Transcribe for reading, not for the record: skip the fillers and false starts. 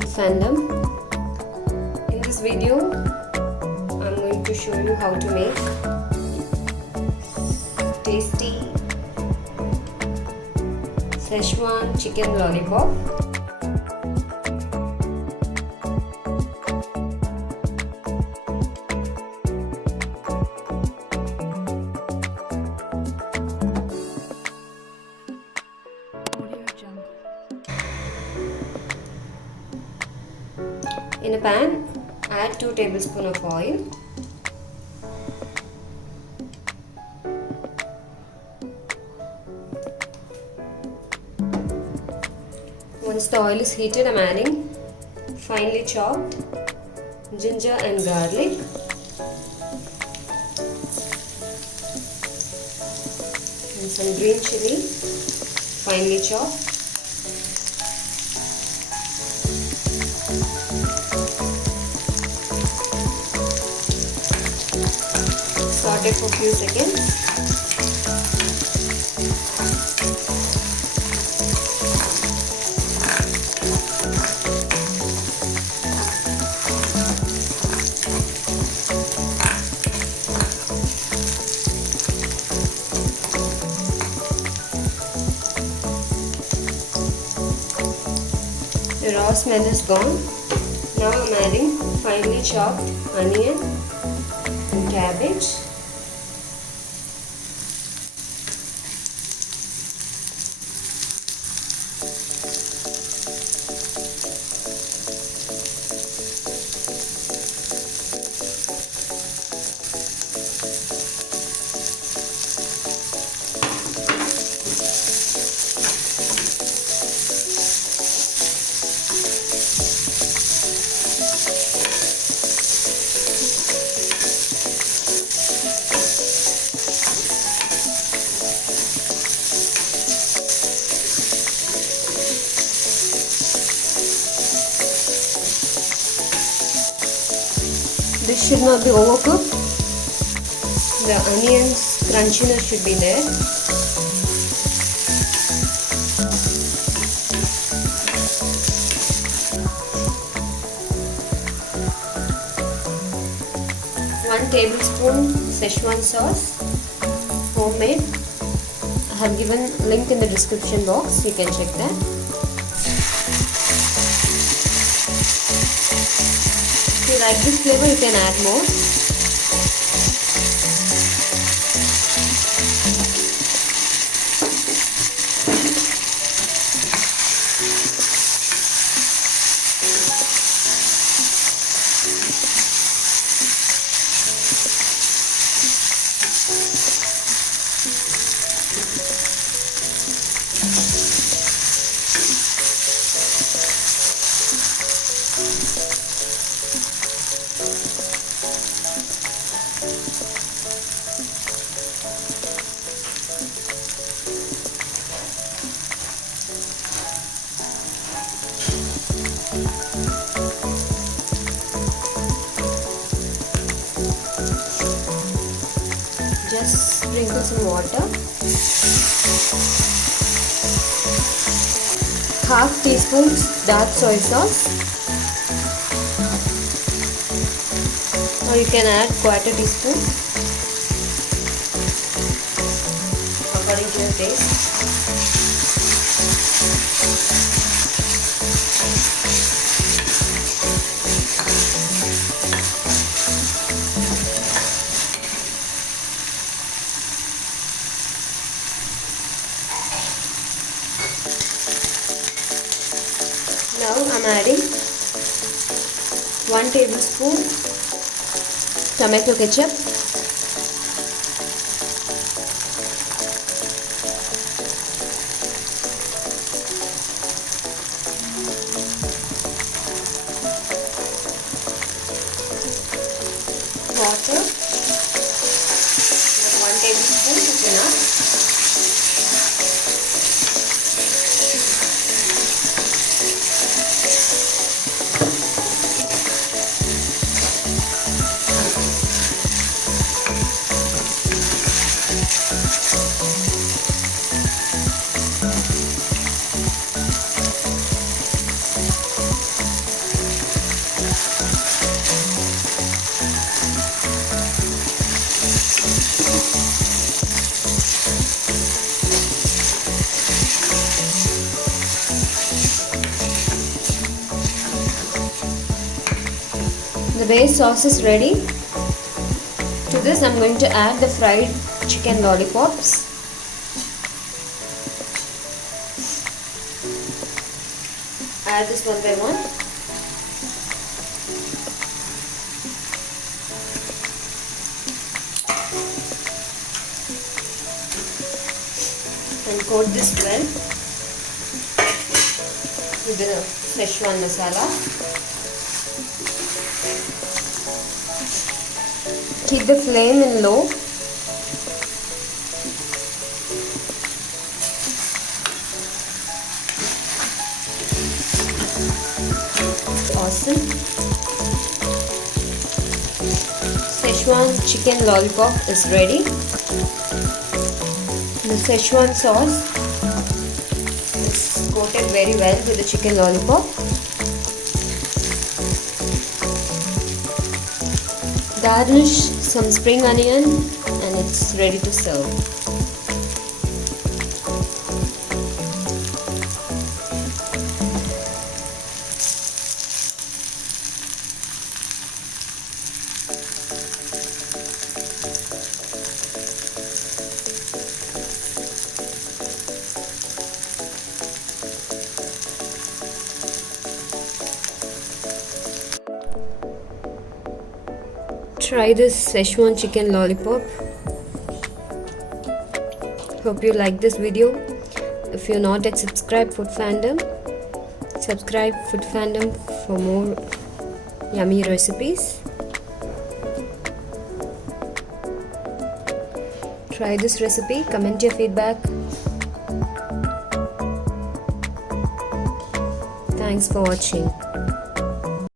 FoodFandom. In this video, I'm going to show you how to make tasty Schezwan chicken lollipop. In a pan, add 2 tablespoons of oil. Once the oil is heated, I am adding finely chopped ginger and garlic, and some green chili, finely chopped. Saute for a few seconds. The raw smell is gone. Now I am adding finely chopped onion and cabbage. This should not be overcooked. The onions crunchiness should be there. One tablespoon Schezwan sauce, homemade. I have given link in the description box. You can check that. If you like this flavor, you can add more. Just sprinkle some water. Half teaspoon dark soy sauce, or you can add quarter teaspoon according to your taste. Now I am adding 1 tablespoon tomato ketchup, water, 1 tablespoon is enough. The base sauce is ready. To this I'm going to add the fried chicken lollipops. Add this one by one. And coat this well with the Schezwan masala. Keep the flame in low. Awesome. Schezwan chicken lollipop is ready. The Schezwan sauce is coated very well with the chicken lollipop. Garnish some spring onion and it's ready to serve. Try this Schezwan chicken lollipop. Hope you like this video. If you're not yet subscribed FoodFandom, subscribe FoodFandom for more yummy recipes. Try this recipe, comment your feedback. Thanks for watching.